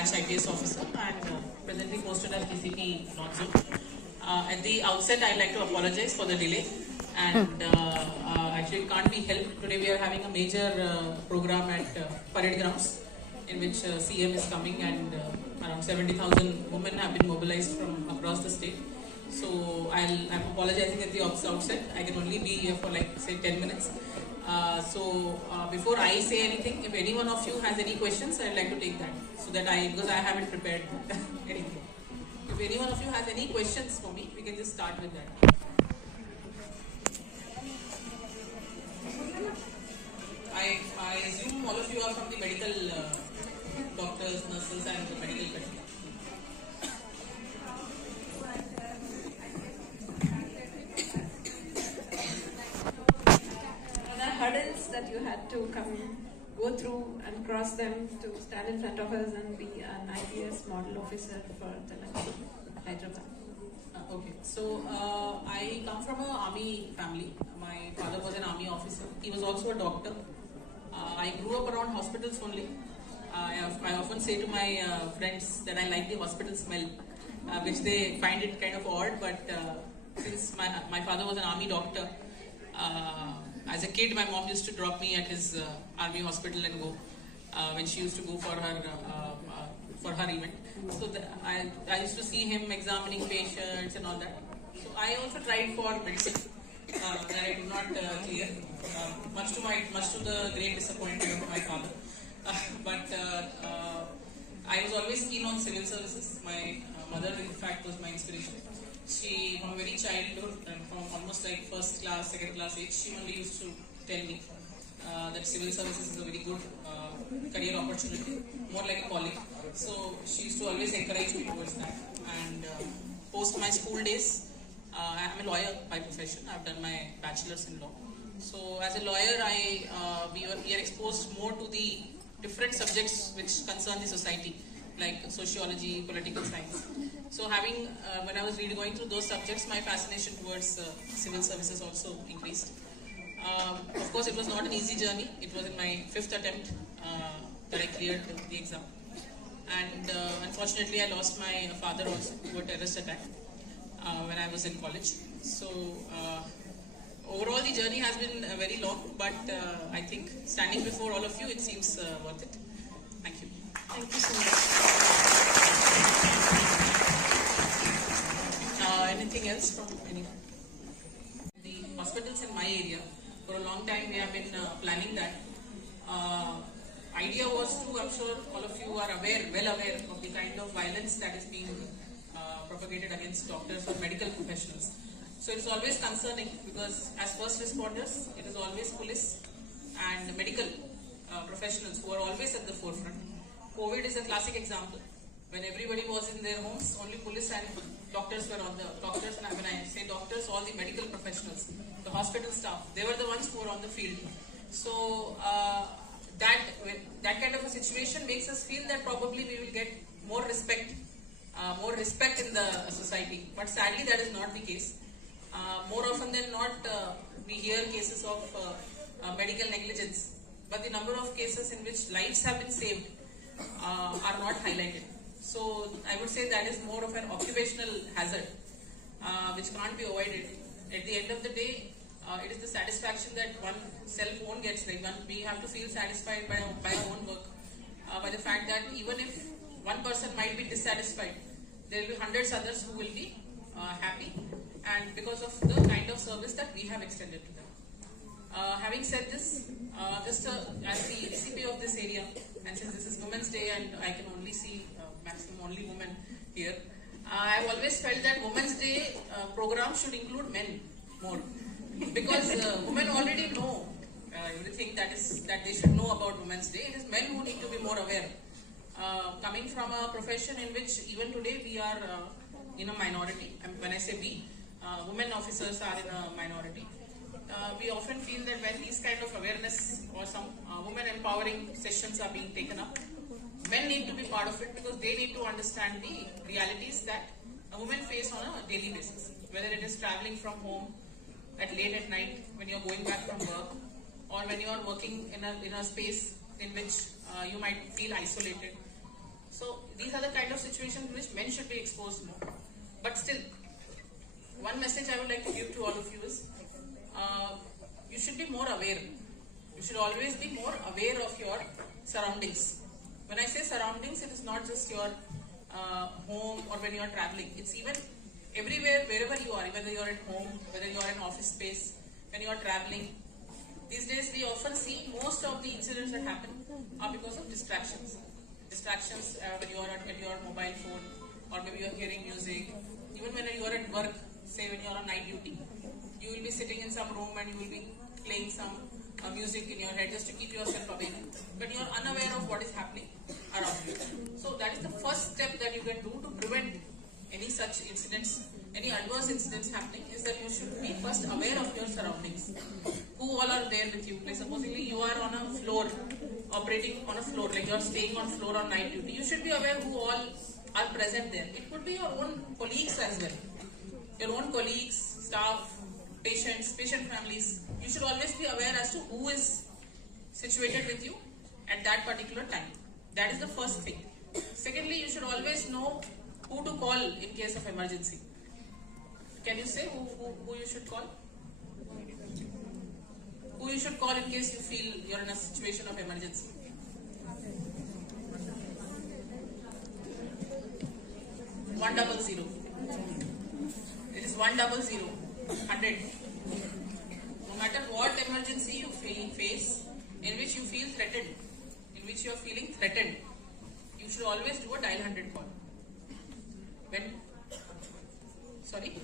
branch IPS officer and presently posted as DCP North Zone. At the outset, I'd like to apologize for the delay and actually it can't be helped. Today we are having a major program at Parade Grounds in which CM is coming and around 70,000 women have been mobilized from across the state. So I'm apologizing at the outset. I can only be here for like say 10 minutes. Before I say anything, if any one of you has any questions, I'd like to take that so that because I haven't prepared anything. If any one of you has any questions for me, we can just start with that. I assume all of you are from the medical doctors, nurses and the medical professionals. Hurdles that you had to go through and cross them to stand in front of us and be an IPS model officer for Telangana, Hyderabad. Okay, so I come from an army family. My father was an army officer. He was also a doctor. I grew up around hospitals only. I often say to my friends that I like the hospital smell, which they find it kind of odd, but since my father was an army doctor, as a kid, my mom used to drop me at his army hospital and go when she used to go for her event. So I used to see him examining patients and all that. So I also tried for medicine that I could not clear, much to the great disappointment of my father. I was always keen on civil services. My mother, in fact, was my inspiration. She, from very childhood, from almost like first class, second class age, she only used to tell me that civil services is a very good career opportunity, more like a calling. So she used to always encourage me towards that. And post my school days, I'm a lawyer by profession. I've done my bachelor's in law. So as a lawyer, we are exposed more to the different subjects which concern the society, like sociology, political science. So when I was really going through those subjects, my fascination towards civil services also increased. Of course, it was not an easy journey. It was in my 5th attempt that I cleared the exam. And unfortunately, I lost my father also to a terrorist attack when I was in college. So overall, the journey has been very long, but I think standing before all of you, it seems worth it. Thank you. Thank you so much. Anything else from anyone? The hospitals in my area, for a long time we have been planning that. Idea was to, I'm sure all of you are well aware of the kind of violence that is being propagated against doctors or medical professionals. So it is always concerning because as first responders, it is always police and medical professionals who are always at the forefront. COVID is a classic example. When everybody was in their homes, only police and doctors were on the doctors. And when I say doctors, all the medical professionals, the hospital staff, they were the ones who were on the field. So that kind of a situation makes us feel that probably we will get more respect in the society. But sadly, that is not the case. More often than not, we hear cases of medical negligence, but the number of cases in which lives have been saved are not highlighted. So I would say that is more of an occupational hazard which can't be avoided. At the end of the day, it is the satisfaction that one self-own gets. Like we have to feel satisfied by our own work, by the fact that even if one person might be dissatisfied, there will be hundreds others who will be happy, and because of the kind of service that we have extended to them. Having said this, just as the DCP of this area, and since this is Women's Day and I can only see maximum only women here, I've always felt that Women's Day program should include men more, because women already know everything that they should know about Women's Day. It is men who need to be more aware. Coming from a profession in which even today we are in a minority, and when I say we, women officers are in a minority. We often feel that when these kind of awareness or some women empowering sessions are being taken up, men need to be part of it because they need to understand the realities that a woman face on a daily basis. Whether it is traveling from home late at night when you are going back from work, or when you are working in a space in which you might feel isolated. So these are the kind of situations in which men should be exposed more. But still, one message I would like to give to all of you is, you should be more aware. You should always be more aware of your surroundings. When I say surroundings, it is not just your home or when you are traveling. It's even everywhere, wherever you are, whether you are at home, whether you are in office space, when you are traveling. These days, we often see most of the incidents that happen are because of distractions. Distractions when you are at your mobile phone, or maybe you are hearing music. Even when you are at work, say when you are on night duty, you will be sitting in some room and you will be playing some music in your head just to keep yourself awake. But you are unaware of what is happening around you. So that is the first step that you can do to prevent any such incidents, any adverse incidents happening, is that you should be first aware of your surroundings. Who all are there with you? Like supposedly you are on a floor, operating on a floor, like you are staying on floor on night duty. You should be aware who all are present there. It could be your own colleagues as well. Your own colleagues, staff, patients, patient families. You should always be aware as to who is situated with you at that particular time. That is the first thing. Secondly, you should always know who to call in case of emergency. Can you say who you should call? Who you should call in case you feel you're in a situation of emergency? 100. It is 100, 100. No matter what emergency you face, in which you feel threatened, in which you are feeling threatened, you should always do a dial 100 call. Sorry?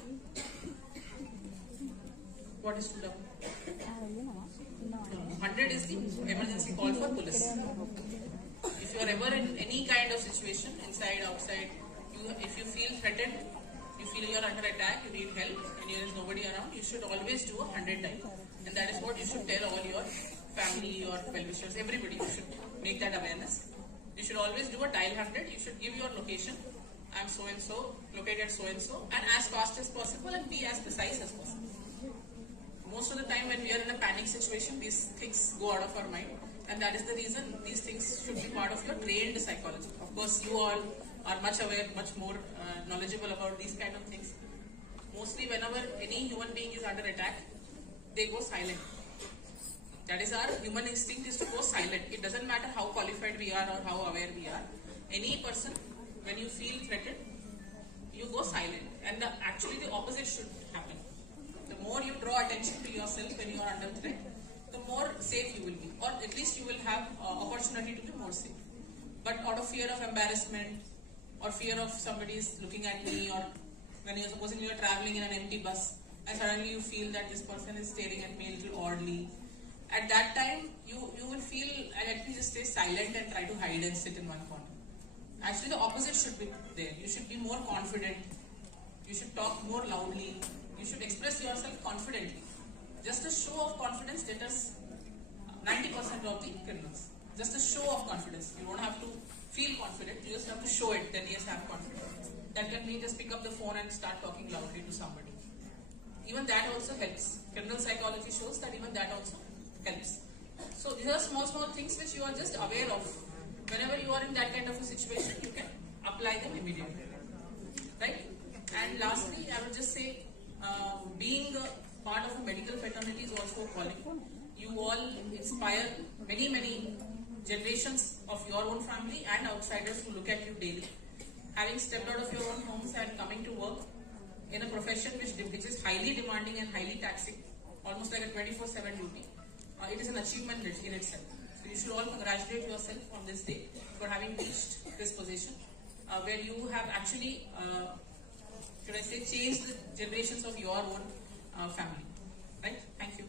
What is 2 100 is the emergency call for police. If you are ever in any kind of situation, inside, outside, if you feel threatened, you feel you are under attack, you need help, and there is nobody around, you should always do a 100 dial. And that is what you should tell all your family, your well-wishers, everybody. You should make that awareness. You should always do a dial 100. You should give your location. I am so and so, located so and so, and as fast as possible and be as precise as possible. Most of the time when we are in a panic situation, these things go out of our mind, and that is the reason these things should be part of your trained psychology. Of course, you all are much aware, much more knowledgeable about these kind of things. Mostly whenever any human being is under attack, they go silent. That is our human instinct, is to go silent. It doesn't matter how qualified we are or how aware we are. Any person, when you feel threatened, you go silent. And actually the opposite should happen. The more you draw attention to yourself when you are under threat, the more safe you will be. Or at least you will have opportunity to be more safe. But out of fear of embarrassment, or fear of somebody is looking at me, or when you're supposing you're traveling in an empty bus, and suddenly you feel that this person is staring at me a little oddly. At that time, you will feel, let me just stay silent and try to hide and sit in one corner. Actually, the opposite should be there. You should be more confident. You should talk more loudly. You should express yourself confidently. Just a show of confidence deters 90% of the criminals. Just a show of confidence. You don't have to feel confident. You just have to show it. Then yes, have confidence. That can mean just pick up the phone and start talking loudly to somebody. Even that also helps. Criminal psychology shows that even that also helps. So these are small things which you are just aware of. Whenever you are in that kind of a situation, you can apply them immediately. Right? And lastly, I would just say, being a part of a medical fraternity is also a calling. You all inspire many generations of your own family and outsiders who look at you daily. Having stepped out of your own homes and coming to work in a profession which is highly demanding and highly taxing, almost like a 24/7 duty, it is an achievement in itself. So you should all congratulate yourself on this day for having reached this position, where you have actually, should I say, changed the generations of your own family. Right? Thank you.